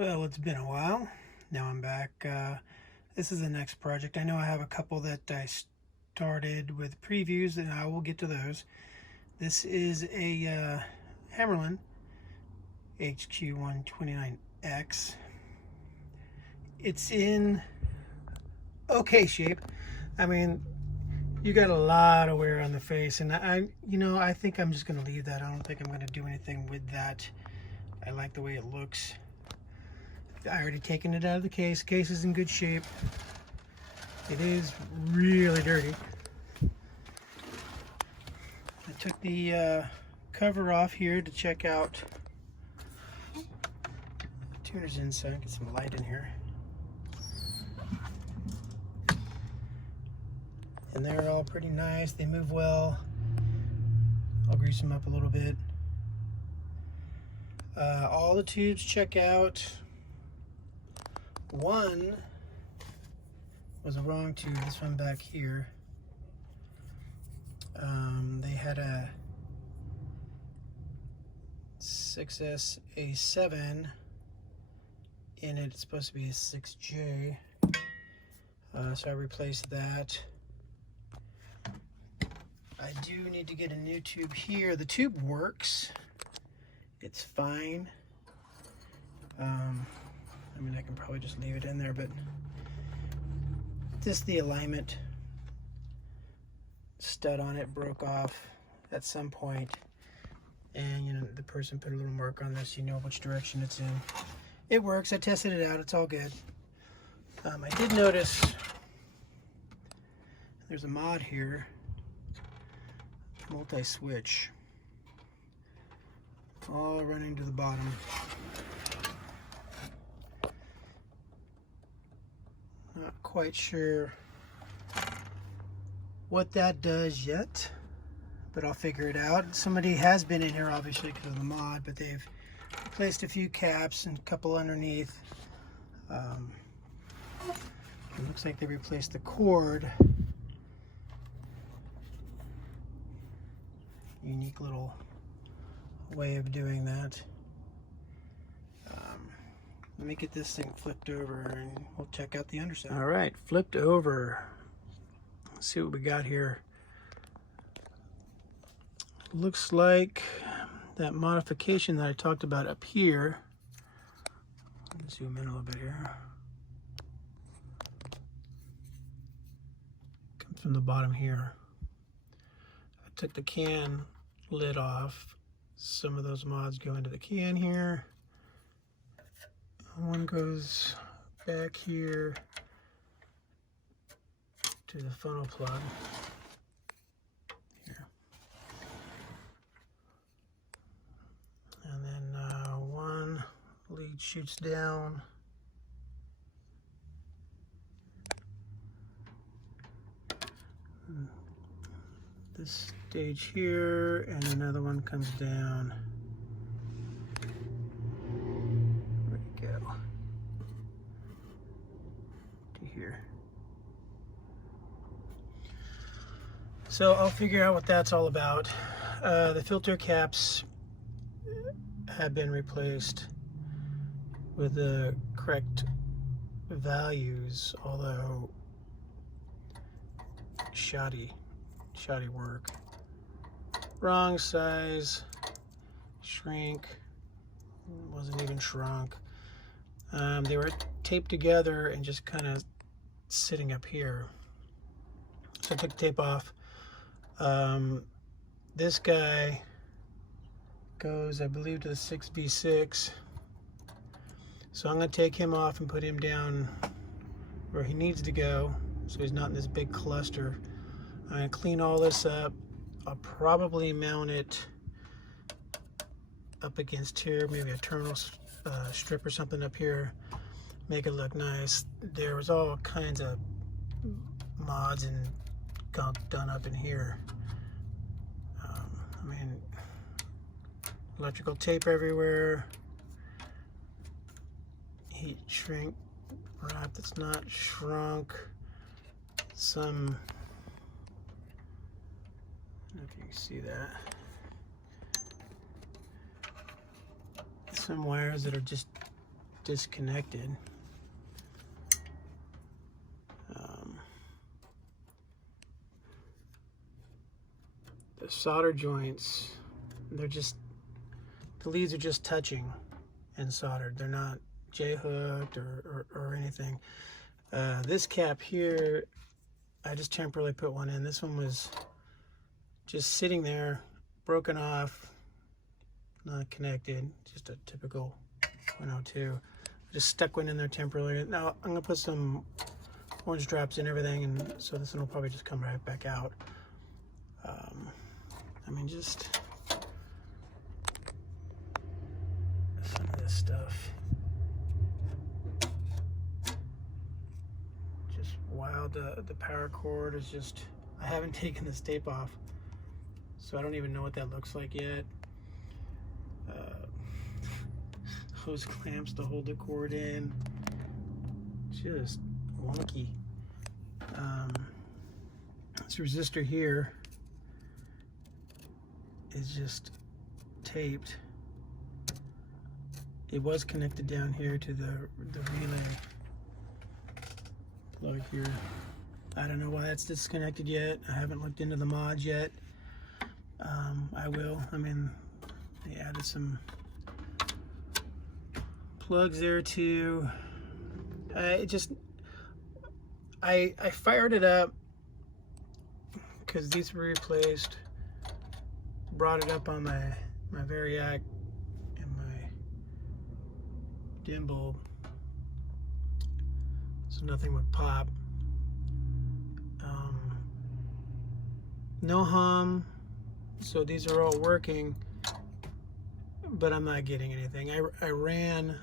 Well, it's been a while. Now I'm back. This is the next project. I know I have a couple that I started with previews, and I will get to those. This is a Hammarlund HQ-129X. It's in okay shape. I mean, you got a lot of wear on the face, and I think I'm just going to leave that. I don't think I'm going to do anything with that. I like the way it looks. I already taken it out of the case. Case is in good shape. It is really dirty. I took the cover off here to check out the tuner's inside. Get some light in here. And they're all pretty nice. They move well. I'll grease them up a little bit. All the tubes check out. One was a wrong tube, this one back here. They had a 6S-A7 in it. It's supposed to be a 6J. So I replaced that. I do need to get a new tube here. The tube works. It's fine. I mean, I can probably just leave it in there, but just the alignment stud on it broke off at some point, and the person put a little mark on this. You know which direction it's in. It works. I tested it out. It's all good. I did notice there's a mod here, multi-switch, all running to the bottom. Not quite sure what that does yet, but I'll figure it out. Somebody has been in here, obviously, because of the mod, but they've replaced a few caps and a couple underneath. It looks like they replaced the cord. Unique little way of doing that. Let me get this thing flipped over and we'll check out the underside. All right, flipped over. Let's see what we got here. Looks like that modification that I talked about up here. Let me zoom in a little bit here. Comes from the bottom here. I took the can lid off. Some of those mods go into the can here. One goes back here to the funnel plug here, and then one lead shoots down. This stage here, and another one comes down. Here. So I'll figure out what that's all about. The filter caps have been replaced with the correct values, although shoddy work. Wrong size, shrink, wasn't even shrunk. They were taped together and just kind of sitting up here. So I took the tape off. This guy goes, I believe, to the 6V6. So I'm going to take him off and put him down where he needs to go, so he's not in this big cluster. I'm going to clean all this up. I'll probably mount it up against here, maybe a terminal strip or something up here, make it look nice. There was all kinds of mods and gunk done up in here. I mean, electrical tape everywhere, heat shrink wrap that's not shrunk, some, I don't know if you can see that, some wires that are just disconnected. The solder joints, they're just, the leads are just touching and soldered. They're not J-hooked or anything. This cap here, I just temporarily put one in. This one was just sitting there, broken off, not connected, just a typical 102. I just stuck one in there temporarily. Now I'm gonna put some orange drops in everything, and so this one will probably just come right back out. I mean, just some of this stuff. Just wild. The power cord is just, I haven't taken this tape off, so I don't even know what that looks like yet. Hose clamps to hold the cord in. Just wonky. This resistor here is just taped. It was connected down here to the relay plug here. I don't know why that's disconnected yet. I haven't looked into the mods yet. I will. I mean, they added some plugs there too. I fired it up because these were replaced. Brought it up on my Variac and my dim bulb, so nothing would pop. No hum, so these are all working, but I'm not getting anything. I ran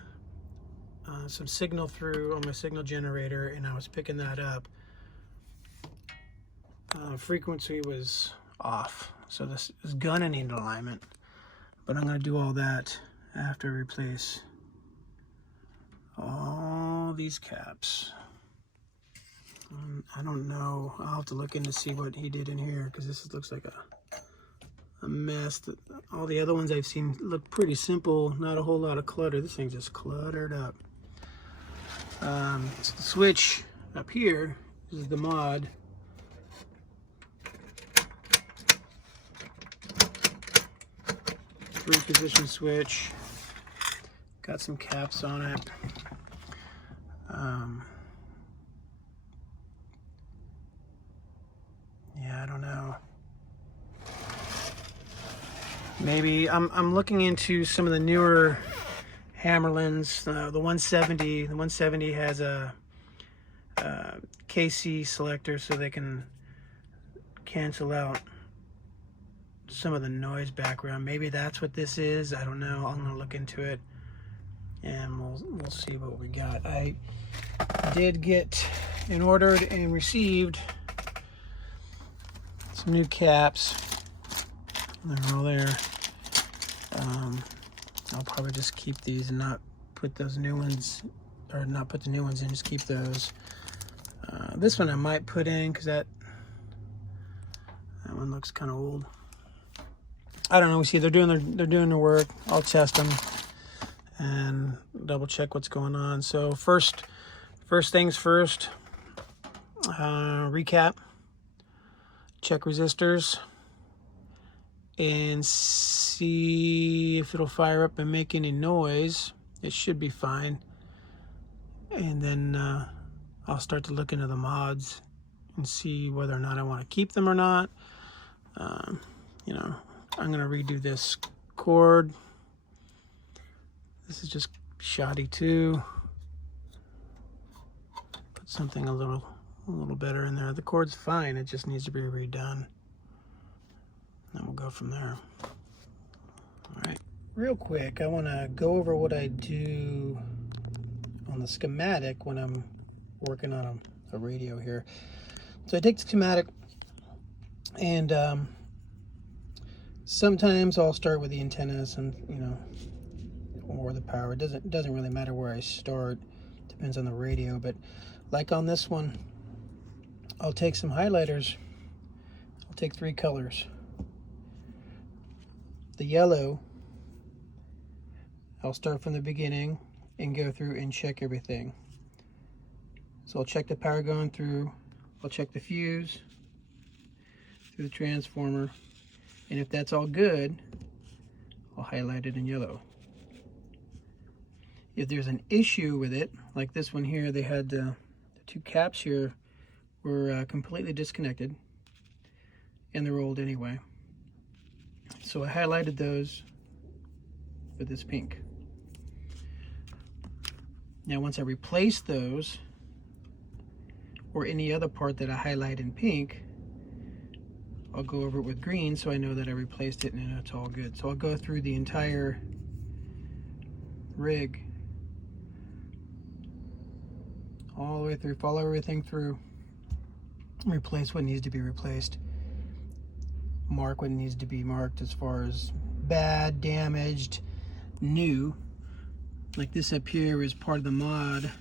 some signal through on my signal generator, and I was picking that up. Frequency was off, so this is gonna need alignment, but I'm gonna do all that after I replace all these caps. I don't know, I'll have to look in to see what he did in here, because this looks like a mess. All the other ones I've seen look pretty simple, not a whole lot of clutter. This thing's just cluttered up. So the switch up here is the mod. Three-position switch. Got some caps on it. Yeah, I don't know. Maybe I'm looking into some of the newer Hammarlunds. The 170. The 170 has a KC selector, so they can cancel out some of the noise background. Maybe that's what this is. I don't know. I'm gonna look into it, and we'll see what we got. I did get and ordered and received some new caps. They're all there. I'll probably just keep these and not put those new ones, or not put the new ones in, just keep those. This one I might put in because that one looks kind of old. I don't know. We see they're doing their work. I'll test them and double check what's going on. So first things first. Recap. Check resistors and see if it'll fire up and make any noise. It should be fine. And then I'll start to look into the mods and see whether or not I want to keep them or not. You know, I'm gonna redo this cord. This is just shoddy too. Put something a little better in there. The cord's fine, it just needs to be redone. And we'll go from there. All right, real quick, I want to go over what I do on the schematic when I'm working on a radio here. So I take the schematic, and sometimes I'll start with the antennas, and or the power. It doesn't really matter where I start. Depends on the radio. But like on this one, I'll take some highlighters. I'll take 3 colors. The yellow, I'll start from the beginning and go through and check everything. So I'll check the power going through, I'll check the fuse through the transformer, and if that's all good, I'll highlight it in yellow. If there's an issue with it, like this one here, they had the two caps here were completely disconnected, and they're old anyway. So I highlighted those with this pink. Now once I replace those, or any other part that I highlight in pink, I'll go over it with green so I know that I replaced it and it's all good. So I'll go through the entire rig, all the way through, follow everything through, replace what needs to be replaced, mark what needs to be marked as far as bad, damaged, new. Like this up here is part of the mod,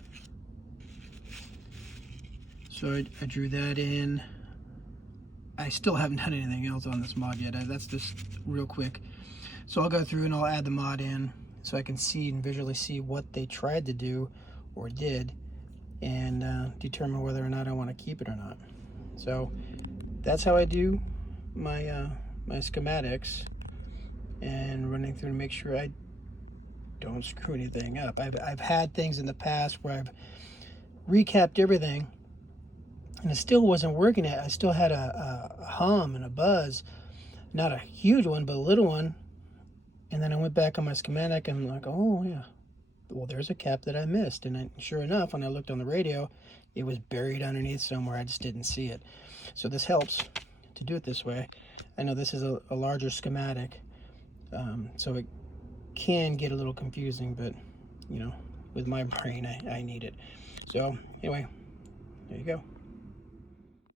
so I drew that in. I still haven't done anything else on this mod yet. That's just real quick. So I'll go through and I'll add the mod in so I can see and visually see what they tried to do or did, and determine whether or not I want to keep it or not. So that's how I do my my schematics, and running through to make sure I don't screw anything up. I've had things in the past where I've recapped everything and it still wasn't working. I still had a hum and a buzz, not a huge one, but a little one. And then I went back on my schematic and I'm like, oh yeah, well there's a cap that I missed. And sure enough, when I looked on the radio, it was buried underneath somewhere. I just didn't see it. So this helps to do it this way. I know this is a larger schematic, so it can get a little confusing, but you know, with my brain, I need it. So anyway, there you go.